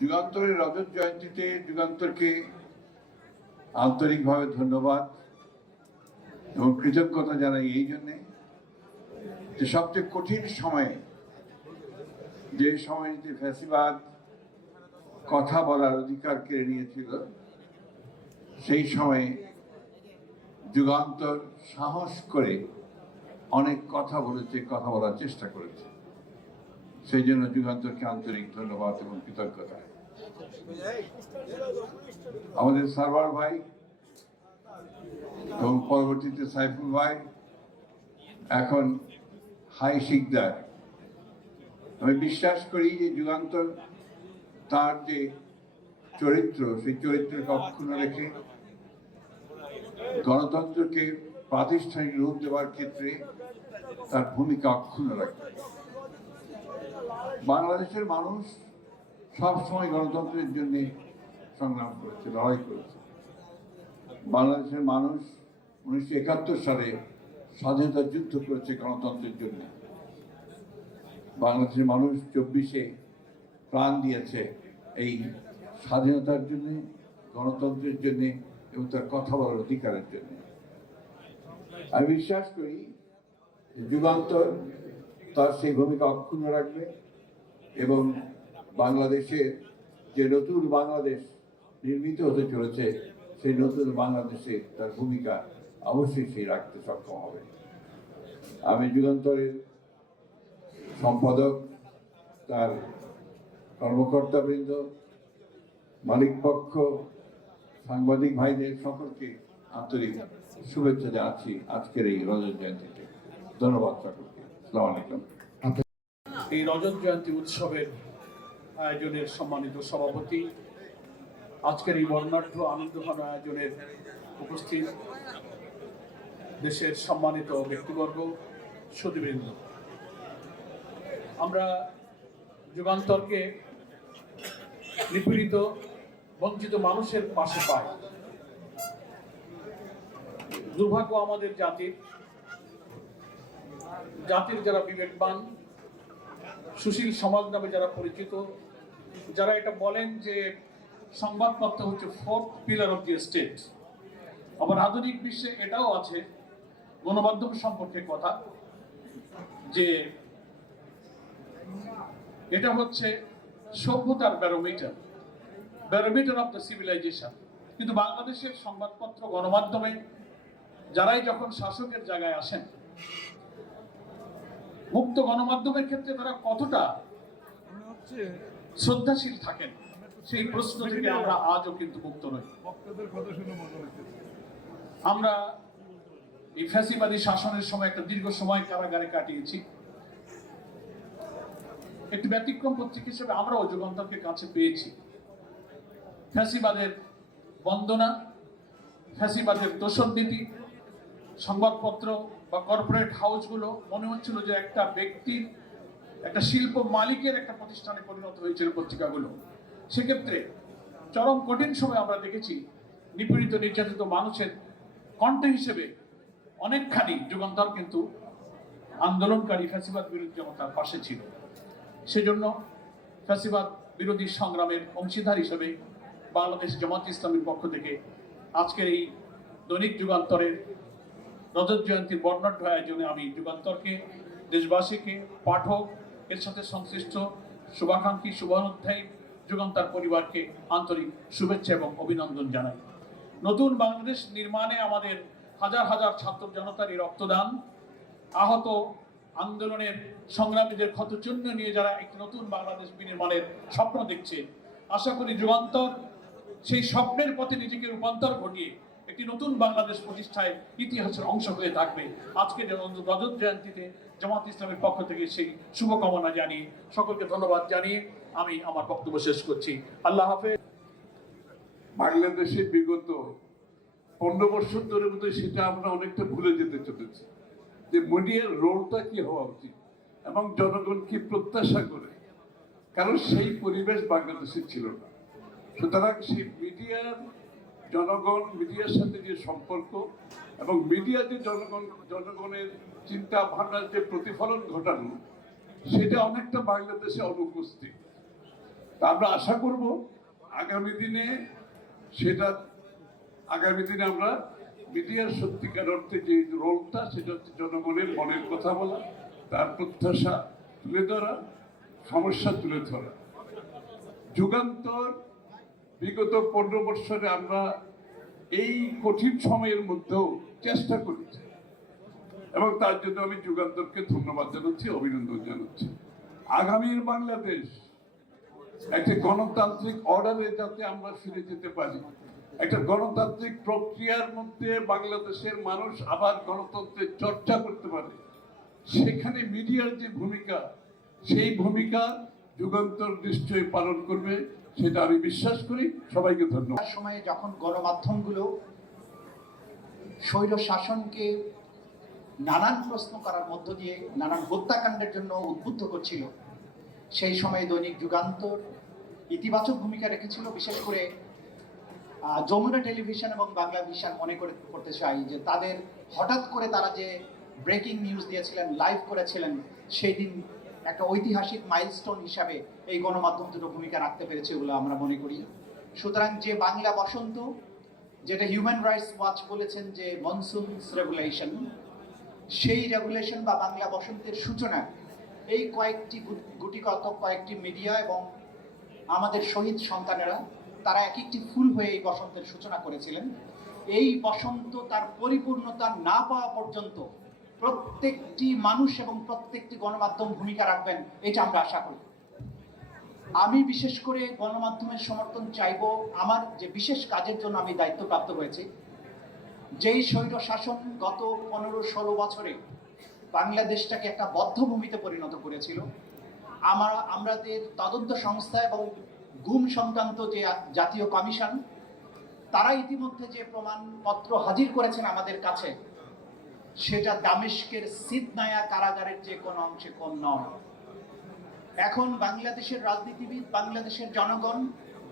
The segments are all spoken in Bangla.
যুগান্তরের রজত জয়ন্তীতে যুগান্তরকে আন্তরিকভাবে ধন্যবাদ এবং কৃতজ্ঞতা জানাই এই জন্যে যে সবচেয়ে কঠিন সময়ে যে সময়টিতে ফ্যাসিবাদ, কথা বলার অধিকার কেড়ে নিয়েছিল, সেই সময়ে যুগান্তর সাহস করে অনেক কথা বলেছে, কথা বলার চেষ্টা করেছে। সেই জন্য যুগান্তরকে আন্তরিক ধন্যবাদ এবং কৃতজ্ঞতা আমাদের সারওয়ার ভাই এবং পরবর্তীতে সাইফুল ভাই এখন হাই শিকদার আমি বিশ্বাস করি যে যুগান্তর তার যে চরিত্র, সেই চরিত্রকে অক্ষুণ্ণ রেখে গণতন্ত্রকে প্রাতিষ্ঠানিক রূপ দেওয়ার ক্ষেত্রে তার ভূমিকা অক্ষুণ্ণ রাখবে বাংলাদেশের মানুষ সব সময় গণতন্ত্রের জন্য সংগ্রাম করেছে, লড়াই করেছে। বাংলাদেশের মানুষ উনিশশো একাত্তর সালে স্বাধীনতা যুদ্ধ করেছে গণতন্ত্রের জন্য। বাংলাদেশের মানুষ চব্বিশে প্রাণ দিয়েছে এই স্বাধীনতার জন্য, গণতন্ত্রের জন্য এবং তার কথা বলার অধিকারের জন্য। আমি বিশ্বাস করি যুগান্তর তার সেই ভূমিকা অক্ষুণ্ণ রাখবে। এবং বাংলাদেশের যে নতুন বাংলাদেশ নির্মিত হতে চলেছে, সেই নতুন বাংলাদেশে তার ভূমিকা অবশ্যই সেই রাখতে সক্ষম হবে। আমি যুগান্তরের সম্পাদক, তার কর্মকর্তাবৃন্দ, মালিক পক্ষ, সাংবাদিক ভাইদের সকলকে আন্তরিক শুভেচ্ছা জানাচ্ছি আজকের এই রজত জয়ন্তীতে। ধন্যবাদ সকলকে। আসসালামু আলাইকুম। এই রজত জয়ন্তী উৎসবের আয়োজনের সম্মানিত সভাপতি। আজকের এই বর্ণাঢ্য আনন্দঘন আয়োজনের উপস্থিত দেশের সম্মানিত ব্যক্তিবর্গ সুদীবৃন্দ আমরা যুগান্তরকে নিপীড়িত, বঞ্চিত মানুষের পাশে পাই। দুর্ভাগ্য আমাদের জাতির। জাতির যারা বিবেকবান সুশীল সমাজ নামে যারা পরিচিত, যারা এটা বলেন যে সংবাদপত্র হচ্ছে fourth pillar of the state আবার আধুনিক বিশ্বে এটাও আছে, গণমাধ্যম সম্পর্কে কথা, যে এটা হচ্ছে সভ্যতার barometer barometer of the civilization কিন্তু বাংলাদেশের সংবাদপত্র গণমাধ্যমে, যারাই যখন শাসকের জায়গায় আসেন মুক্ত গণমাধ্যমের ক্ষেত্রে তারা কতটা শ্রদ্ধাশীল থাকেন? সেই প্রশ্ন থেকে আমরা আজও কিন্তু মুক্ত নই। আমরা এই ফ্যাসিবাদী শাসনের সময় একটা দীর্ঘ সময় কারাগারে কাটিয়েছি। একটি ব্যতিক্রম পত্রিকা হিসেবে আমরাও যুগান্তরকে কাছে পেয়েছি। ফ্যাসিবাদের বন্দনা ফ্যাসিবাদের দোষর নীতি সংবাদপত্র বা কর্পোরেট হাউসগুলো মনে হচ্ছিল যে একটা ব্যক্তির, একটা শিল্প মালিকের একটা প্রতিষ্ঠানে পরিণত হয়েছিল পত্রিকাগুলো। সেক্ষেত্রে চরম কঠিন সময় আমরা দেখেছি নিপীড়িত, নির্যাতিত মানুষের কণ্ঠ হিসেবে অনেকখানি যুগান্তর কিন্তু আন্দোলনকারী ফ্যাসিবাদ বিরোধী জনতার পাশে ছিল। সেজন্য ফ্যাসিবাদ বিরোধী সংগ্রামের অংশীদার হিসেবে বাংলাদেশ জামাত ইসলামের পক্ষ থেকে আজকের এই দৈনিক যুগান্তরের রজত জয়ন্তীর বর্ণাঢ্য আয়োজনে আমি যুগান্তরকে, দেশবাসীকে, পাঠক, এর সাথে সংশ্লিষ্ট শুভাকাঙ্ক্ষী, শুভানুধ্যায়ী, যুগান্তর পরিবারকে আন্তরিক শুভেচ্ছা এবং অভিনন্দন জানাই। নতুন বাংলাদেশ নির্মাণে আমাদের হাজার হাজার ছাত্র জনতার এই রক্তদান, আহত আন্দোলনের সংগ্রামীদের ক্ষতচিহ্ন নিয়ে যারা একটি নতুন বাংলাদেশ বিনির্মাণের স্বপ্ন দেখছে, আশা করি যুগান্তর সেই স্বপ্নের পথে নিজেকে রূপান্তর ঘটিয়ে একটি নতুন বাংলাদেশ প্রতিষ্ঠায় ইতিহাসের অংশ হয়ে থাকবে। আজকে রজত জয়ন্তীতে জামাত ইসলামের পক্ষ থেকে সেই শুভকামনা জানিয়ে সকলকে ধন্যবাদ জানিয়ে আমি আমার বক্তব্য শেষ করছি। আল্লাহ হাফেজ। বাংলাদেশে বিগত পনেরো বছর ধরে মধ্যে সেটা আমরা অনেকটা ভুলে যেতে চলেছি। যে মিডিয়ার রোলটা কি হওয়া উচিত এবং জনগণ কি প্রত্যাশা করে? কারণ সেই পরিবেশ বাংলাদেশে ছিল না। সুতরাং সেই মিডিয়ার জনগণ, মিডিয়ার সাথে যে সম্পর্ক এবং মিডিয়া যে জনগণ, জনগণের চিন্তা ভাবনার যে প্রতিফলন ঘটানো, সেটা অনেকটা বাংলাদেশে অনুপস্থিত। আমরা আশা করব আগামী দিনে সেটা, আগামী দিনে আমরা মিডিয়ার সত্যিকার অর্থে যে রোলটা, সেটা হচ্ছে জনগণের মনের কথা বলা, তার প্রত্যাশা তুলে ধরা, সমস্যা তুলে ধরা। যুগান্তর বিগত পনেরো বৎসরে আমরা এই কঠিন সময়ের মধ্যেও চেষ্টা করেছি। এবং তার জন্য আমি যুগান্তরকে ধন্যবাদ জানাচ্ছি, অভিনন্দন জানাচ্ছি। আগামীর বাংলাদেশ একটা গণতান্ত্রিক অর্ডারে যাতে আমরা ফিরে যেতে পারি, একটা গণতান্ত্রিক প্রক্রিয়ার মধ্যে বাংলাদেশের মানুষ আবার গণতন্ত্রের চর্চা করতে পারে, সেখানে মিডিয়ার যে ভূমিকা, সেই ভূমিকা যুগান্তর নিশ্চয়ই পালন করবে, সেটা আমি বিশ্বাস করি। সবাইকে ধন্যবাদ। সময়ে যখন গণমাধ্যমগুলো স্বৈর শাসনকে নানান প্রশ্ন করার মধ্য দিয়ে, নানান হত্যাকাণ্ডের জন্য উদ্বুদ্ধ করছিল, সেই সময়ে দৈনিক যুগান্তর ইতিবাচক ভূমিকা রেখেছিল। বিশেষ করে যমুনা টেলিভিশন এবং বাংলা ভিশন মনে করে করতে চাই যে তাদের হঠাৎ করে তারা যে ব্রেকিং নিউজ দিয়েছিলেন, লাইভ করেছিলেন, সেই দিন একটা ঐতিহাসিক মাইলস্টোন হিসাবে এই গণমাধ্যম দুটো ভূমিকা রাখতে পেরেছে বলে আমরা মনে করি। সুতরাং যে বাংলা বসন্ত, যেটা হিউম্যান রাইটস ওয়াচ বলেছেন যে মনসুনস রেগুলেশন সেই রেগুলেশন বা বাংলা বসন্তের সূচনা এই কয়েকটি গু- গুটিকত কয়েকটি মিডিয়া এবং আমাদের শহীদ সন্তানেরা, তারা এক একটি ফুল হয়ে এই বসন্তের সূচনা করেছিলেন। এই বসন্ত তার পরিপূর্ণতা না পাওয়া পর্যন্ত প্রত্যেকটি মানুষ এবং প্রত্যেকটি গণমাধ্যম ভূমিকা রাখবেন, এটা আমরা আশা করি। আমি বিশেষ করে গণমাধ্যমের সমর্থন চাইব, আমার যে বিশেষ কাজের জন্য আমি দায়িত্বপ্রাপ্ত হয়েছি। যেই স্বৈর শাসন গত পনেরো ষোলো বছরে বাংলাদেশটাকে একটা বদ্ধভূমিতে পরিণত করেছিল, আমার, আমাদের তদন্ত সংস্থা এবং গুম সংক্রান্ত যে জাতীয় কমিশন, তারা ইতিমধ্যে যে প্রমাণপত্র হাজির করেছেন আমাদের কাছে সেটা দামেস্কের সিদনায়া কারাগারের যে কোনো অংশে কম নয়। এখন বাংলাদেশের রাজনীতিবিদ, বাংলাদেশের জনগণ,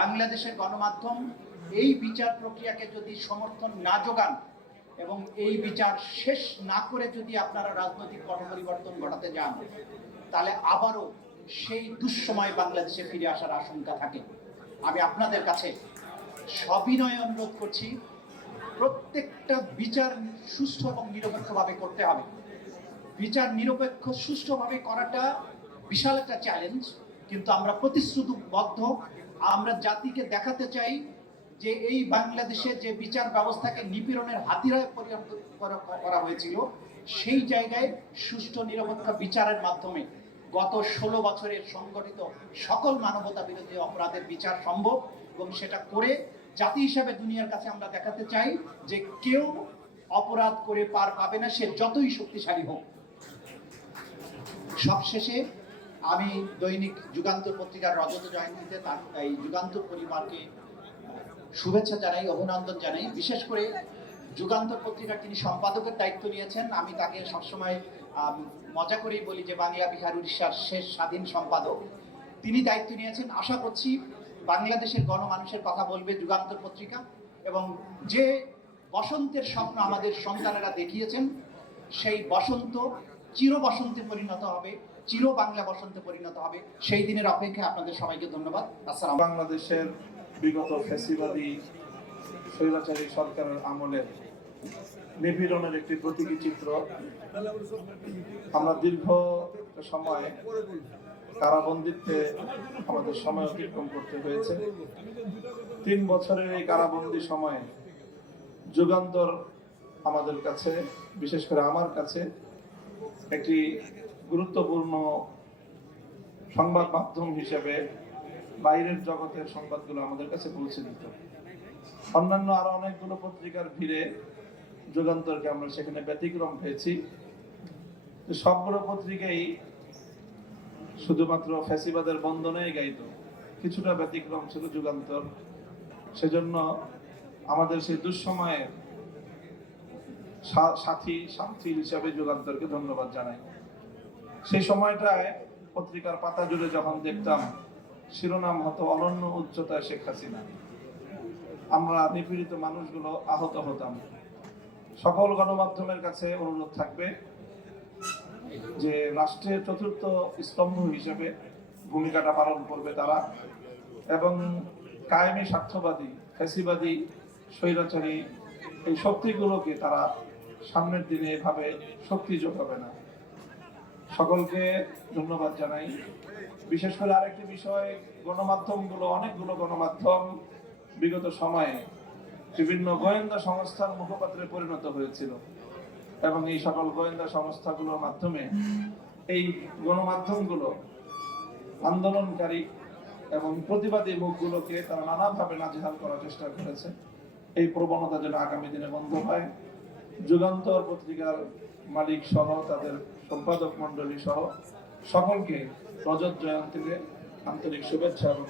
বাংলাদেশের গণমাধ্যম এই বিচার প্রক্রিয়াকে যদি সমর্থন না যোগান এবং এই বিচার শেষ না করে যদি আপনারা রাজনৈতিক পরিবর্তন ঘটাতে যান, তাহলে আবারও সেই দুঃসময় বাংলাদেশে ফিরে আসার আশঙ্কা থাকে। আমি আপনাদের কাছে সবিনয় অনুরোধ করছি প্রত্যেকটা বিচার সুষ্ঠু এবং নিরপেক্ষভাবে করতে হবে। বিচার নিরপেক্ষ, সুষ্ঠুভাবে করাটা বিশাল একটা চ্যালেঞ্জ কিন্তু আমরা প্রতিশ্রুতিবদ্ধ। আমরা জাতিকে দেখাতে চাই যে এই বাংলাদেশে যে বিচার ব্যবস্থাকে নিপীড়নের হাতিয়ারে পরিণত করা হয়েছিল, সেই জায়গায় সুষ্ঠু, নিরপেক্ষ বিচারের মাধ্যমে গত ষোলো বছরের সংগঠিত সকল মানবতা বিরোধী অপরাধের বিচার সম্ভব এবং সেটা করে জাতি হিসাবে দুনিয়ার কাছে আমরা দেখাতে চাই যে কেউ অপরাধ করে পার পাবে না, সে যতই শক্তিশালী হোক। সবশেষে আমি দৈনিক যুগান্তর পত্রিকার রজত জয়ন্তীতে তার এই যুগান্তর পরিবারকে শুভেচ্ছা জানাই, অভিনন্দন জানাই। বিশেষ করে যুগান্তর পত্রিকার তিনি সম্পাদকের দায়িত্ব নিয়েছেন। আমি তাকে সবসময় মজা করেই বলি যে বাংলা বিহার উড়িষ্যার শেষ স্বাধীন সম্পাদক। তিনি দায়িত্ব নিয়েছেন। আশা করছি বাংলাদেশের গণমানুষের কথা বলবে যুগান্তর পত্রিকা এবং যে বসন্তের স্বপ্ন আমাদের সন্তানেরা দেখিয়েছেন, সেই বসন্ত চির বসন্তে পরিণত হবে চির বাংলা বসন্তে পরিণত হবে। সেই দিনের অপেক্ষায় আপনাদের সবাইকে ধন্যবাদ। আসসালাম বাংলাদেশের বিগত ফ্যাসিবাদী স্বৈরাচারী সরকারের আমলে নিপীড়নের একটি প্রতীকী চিত্র। আমরা দীর্ঘ সময় কারাবন্দিত্বে আমাদের সময় অতিক্রম করতে হয়েছে। তিন বছরের এই কারাবন্দি সময়ে যুগান্তর আমাদের কাছে, বিশেষ করে আমার কাছে, একটি গুরুত্বপূর্ণ সংবাদ মাধ্যম হিসেবে বাইরের জগতের সংবাদগুলো আমাদের কাছে পৌঁছে দিত। অন্যান্য আরও অনেকগুলো পত্রিকার ভিড়ে যুগান্তরকে আমরা সেখানে ব্যতিক্রম পেয়েছি সবগুলো পত্রিকাই শুধুমাত্র ফ্যাসিবাদের বন্ধনেই গাইত, কিছুটা ব্যতিক্রম ছিল যুগান্তর। সেজন্য আমাদের সেই দুঃসময়ে সাথী সাথী হিসাবে যুগান্তরকে ধন্যবাদ জানাই। সেই সময়টায় পত্রিকার পাতা জুড়ে যখন দেখতাম, শিরোনাম হতো অনন্য উচ্চতায় শেখ হাসিনা। আমরা নিপীড়িত মানুষগুলো আহত হতাম। সকল গণমাধ্যমের কাছে অনুরোধ থাকবে যে রাষ্ট্রের চতুর্থ স্তম্ভ হিসেবে ভূমিকাটা পালন করবে তারা এবং কায়েমি স্বার্থবাদী, ফ্যাসিবাদী, স্বৈরাচারী এই শক্তিগুলোকে তারা সামনের দিনে এভাবে শক্তি যোগাবে না। সকলকে ধন্যবাদ জানাই। বিশেষ করে আরেকটি বিষয়, গণমাধ্যমগুলো, অনেকগুলো গণমাধ্যম বিগত সময়ে বিভিন্ন গোয়েন্দা সংস্থার মুখপাত্রে পরিণত হয়েছিল। এবং এই সকল গোয়েন্দা সংস্থাগুলোর মাধ্যমে এই গণমাধ্যমগুলো আন্দোলনকারী এবং প্রতিবাদী মুখগুলোকে তারা নানাভাবে নাজেহাল করার চেষ্টা করেছে। এই প্রবণতা যেন আগামী দিনে বন্ধ হয়। যুগান্তর পত্রিকার মালিক সহ, তাদের সম্পাদক মন্ডলী সহ সকলকে রজত জয়ন্তীতে আন্তরিক শুভেচ্ছা এবং